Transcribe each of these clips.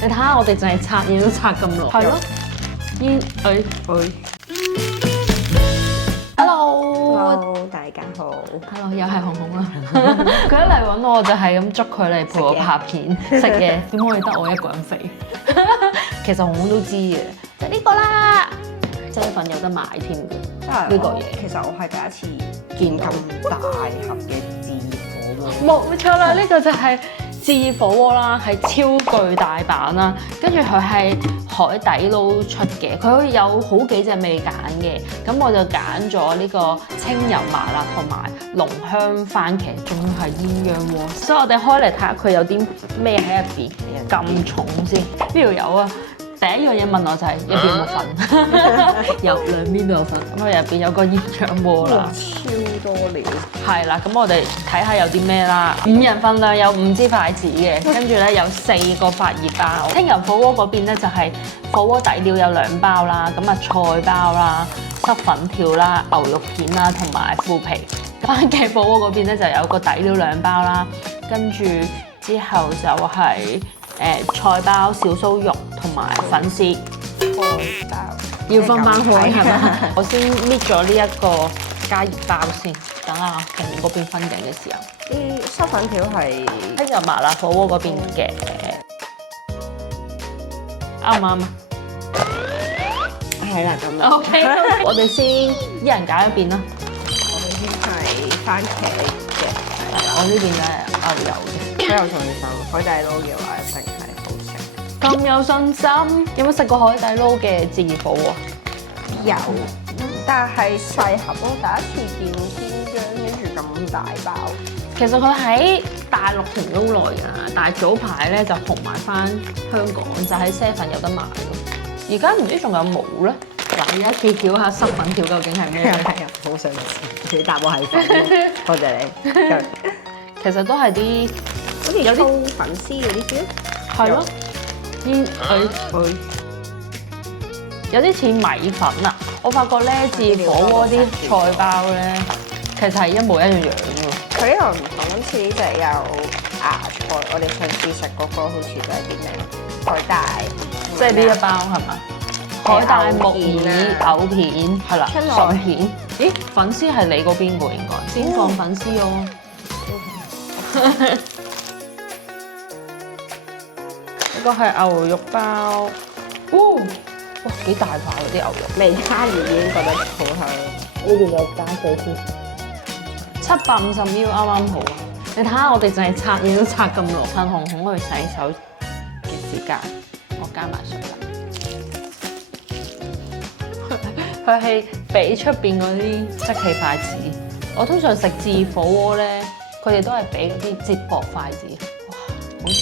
你睇下我哋淨係拆嘢都拆咁耐。係咯。Hello，大家好。Hello，又係紅紅啦。佢一嚟揾我就係咁捉佢嚟陪我拍片食嘢，點可以得我一個人肥？其實紅紅都知嘅，就呢個啦，即係一份有得買添嘅呢個嘢。其實我係第一次見咁大盒嘅自熱火鍋。冇錯啦，呢個就係自熱火鍋啦，係超巨大版啦，跟住佢係海底撈出嘅，佢有好幾隻味揀嘅，咁我就揀咗呢個清油麻辣同埋濃香番茄，仲要係鴛鴦鍋，所以我哋開嚟睇下佢有啲咩喺入邊，咁重先，邊度有啊？第一樣嘢問我就係入邊有冇粉，有兩邊都有粉，咁佢入邊有個鴛鴦鍋啦，超多料。係啦，咁我哋睇下有啲咩啦。5人份量有5支筷子嘅，跟住咧有4個發熱包。清油火鍋嗰邊咧就係火鍋底料有2包啦，咁啊菜包啦、濕粉條啦、牛肉片啦同埋腐皮。番茄火鍋嗰邊咧就有個底料2包啦，跟住之後就係菜包、小酥肉同埋粉絲。菜包要分翻開係咪？我先搣咗呢一個加熱包先，等下紅紅嗰邊分緊嘅時候。啲濕粉條係清油麻辣火鍋嗰邊嘅，啱唔啱啊係啦咁樣。 ？OK，我哋先一人揀一邊啦。我哋先係番茄嘅，我呢邊咧牛油嘅，都有同你講海底撈嘅話一定係好食。咁有信心。有冇食過海底撈嘅自熱火鍋？有，但係細盒咯，第一次見煎薑跟住咁大包。其實佢喺大陸停咗好耐㗎，但係早排咧就紅埋翻香港，就喺 Seven 有得賣咯。而家唔知仲有冇咧？嗱，而家揭曉下濕粉條究竟係咩咧？係啊，好想知。你答我係粉，多謝你。其實都係啲好似有啲粉絲嗰啲啫。係咯，有啲似米粉啊！我發覺咧，自熱火鍋啲菜包咧，其實係一模一樣樣㗎。佢呢個唔同，今次呢隻有芽菜，我哋上次食嗰個好似就係啲咩海帶，即係呢一包係咪？海帶、木耳、牛片係啦，筍片。咦，粉絲係你嗰邊喎應該，先放粉絲哦。呢個係牛肉包，哇幾大塊喎啲牛肉，未加熱已經覺得好香。呢邊有加水先，750ml 啱啱好啊！你睇下我哋淨係拆嘢都拆咁耐，趁紅紅去洗手嘅時間，我加埋水啦。佢係比出邊嗰啲即棄筷子，我通常食自熱火鍋咧，佢哋都係俾嗰啲接駁筷子，哇，好似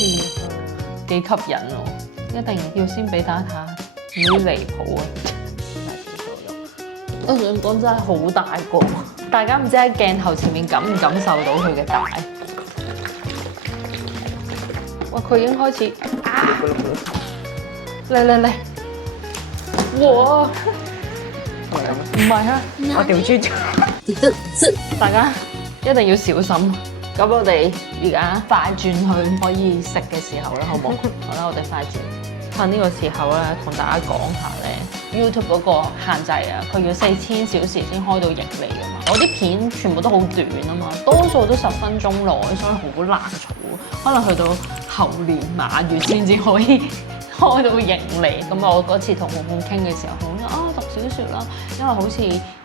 幾吸引喎！一定要先俾大家睇下，唔會離譜啊！我想講真係好大個，大家唔知喺鏡頭前面感唔感受到佢嘅大？哇！佢已經開始嚟，哇！唔係啊，我調轉咗。大家一定要小心。咁我哋而家快轉去可以食嘅時候啦，好唔好？好啦，我哋快轉。趁呢個時候咧，同大家講下咧 YouTube 嗰個限制啊，佢要4000小時先開到盈利㗎嘛。我啲片全部都好短啊嘛，多數都10分鐘內，所以好難儲。可能去到後年馬月先至可以開到盈利。咁我嗰次同紅紅傾嘅時候，紅紅話讀小説啦，因為好似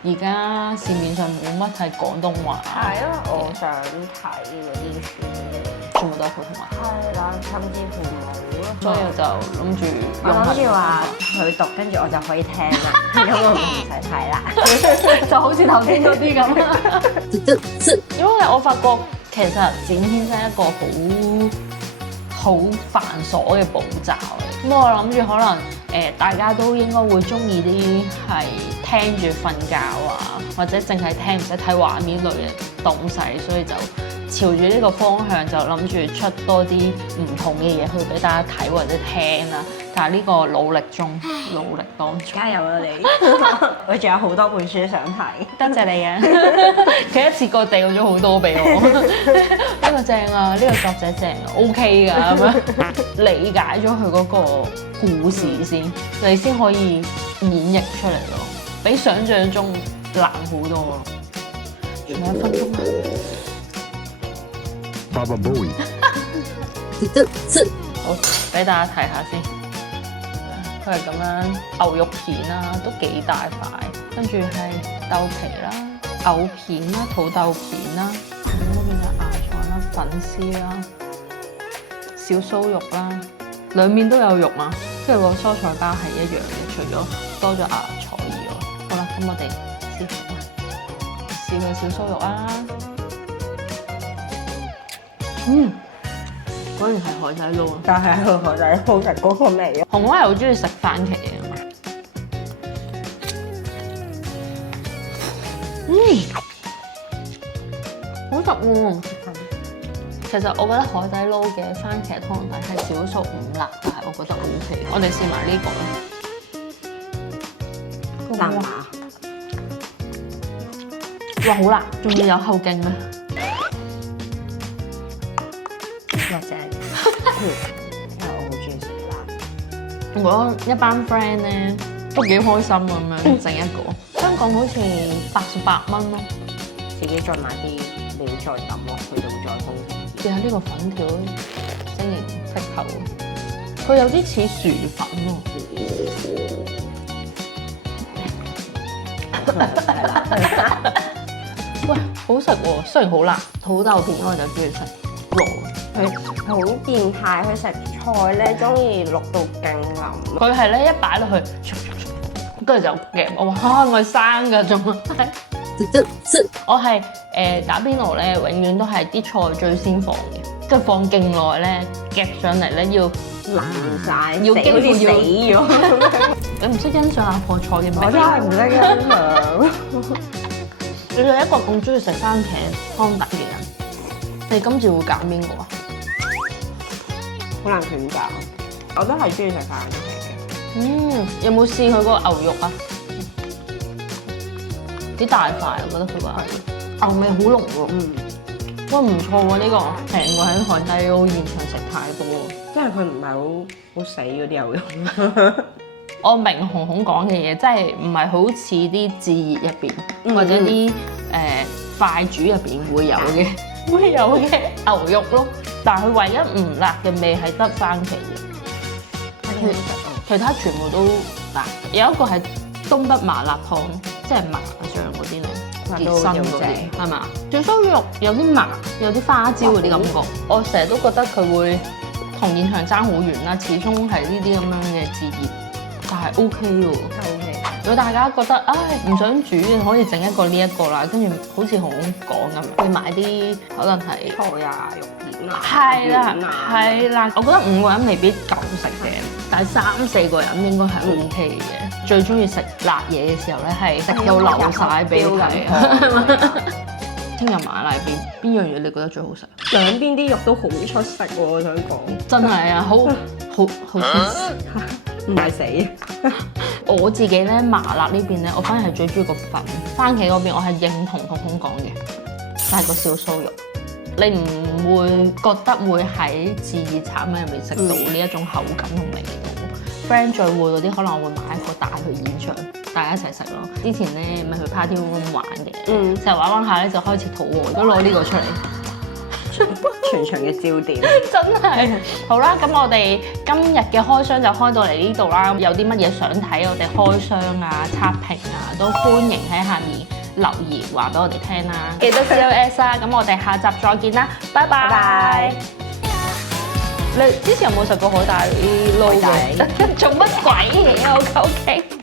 而家市面上冇乜係廣東話。係因為我想睇嗰啲書，全部都係普通話。係啦，甚至乎冇咯。所以我就諗住我諗住話佢讀，跟住我就可以聽啦，咁我唔使睇啦。就好似頭先嗰啲咁。因為我發覺其實剪片真係一個好繁瑣嘅步驟嚟。咁我諗住可能大家都應該會中意啲係聽住瞓覺啊，或者淨係聽唔使睇畫面類嘅東西，所以就朝住呢個方向就諗住出多啲唔同嘅嘢去俾大家睇或者聽啦。但係呢個努力當中，加油啦你！我仲有好多本書想睇，多謝你嘅。佢一次過掉咗好多俾我，呢個正啊，呢個作者正啊，OK 㗎咁樣，理解咗佢嗰個故事先，你先可以演繹出嚟咯，比想像中難好多咯。仲有1分鐘啊！ Baba Bowie 好，俾大家睇下先。佢係咁樣牛肉片啦，都幾大塊，跟住係豆皮啦、牛片啦、土豆片啦，咁嗰邊有芽菜啦、粉絲啦、小酥肉啦，兩面都有肉啊。跟住個蔬菜包係一樣嘅，除咗多咗芽菜以外。好啦，咁我哋試佢小酥肉啊。果然係海底撈啊！但係佢海底撈食嗰個味咯。紅媽係好中意食番茄嘅。好食喎！其實我覺得海底撈嘅番茄湯底係少數唔辣，但係我覺得 OK。我哋試埋呢個啦。南麻。哇，好辣！仲要有後勁咩？或者因為我好中意食辣。如果一班 friend 咧都幾開心咁樣整一個，香港好似88蚊咯。自己再買啲料再抌落去，就會再好啲。試下呢個粉條晶瑩剔透，佢有啲似薯粉喎。喂，好食喎！雖然好辣，土豆片我就中意食糯。佢好變態，佢食菜咧中意淥到勁腍。佢係咧一擺落去，跟住就夾。我話係咪生㗎仲？我係打邊爐咧，永遠都係啲菜最先放嘅，跟住放勁耐咧，夾上嚟咧要爛晒，要好似死咗。你唔識欣賞阿破菜嘅咩？我真係唔識欣賞。你係一個咁中意食番茄湯底嘅人，你今次會揀邊個啊？好難選擇，我都係中意食番茄。有冇試佢嗰個牛肉啊？幾大塊，我覺得佢個牛味好濃喎。哇，唔錯喎！呢個成個喺海底撈現場食太多喎。即係佢唔係好死嗰啲牛肉。我明紅紅講嘅嘢，即係唔係好似啲自熱入邊或者啲快煮入邊會有嘅牛肉咯。但係佢唯一唔辣嘅味係得番茄嘅，其他全部都辣。有一個係東北麻辣燙，即係麻醬嗰啲咧，結身嗰啲係嘛？小酥肉有啲麻，有啲花椒嗰啲感覺。我成日都覺得佢會同現場爭好遠啦，始終係呢啲咁樣嘅自熱，但係 OK 喎。OK。如果大家覺得唔想煮，可以整一個呢一個啦，跟住好似紅紅講咁樣，去買啲可能係菜啊、肉片啊，係啦，我覺得5個人未必夠食嘅，但係3、4個人應該係 OK 嘅。最中意食辣嘢嘅時候咧，係食到流晒俾你睇。聽日買嚟邊樣嘢你覺得最好食？兩邊啲肉都好出色喎，我想講。真係啊，好唔係死。我自己咧麻辣呢邊咧，我反而係最中意個粉。番茄嗰邊我係認同紅紅講嘅，但係個小酥肉，你唔會覺得會喺自熱產品入面食到呢一種口感同味道。friend 聚會嗰啲可能我會買一個帶去現場，大家一齊食咯。之前咧咪去 party room 玩嘅，成日玩下咧就開始肚餓，都攞呢個出嚟。全場嘅焦點，真係好啦！咁我哋今日嘅開箱就開到嚟呢度啦。有啲乜嘢想睇我哋開箱啊、測評啊，都歡迎喺下面留言話俾我哋聽啦。記得 CLS 啦！咁我哋下集再見啦，拜拜！你之前有冇食過海底撈嘅？做乜鬼嘢啊？OK。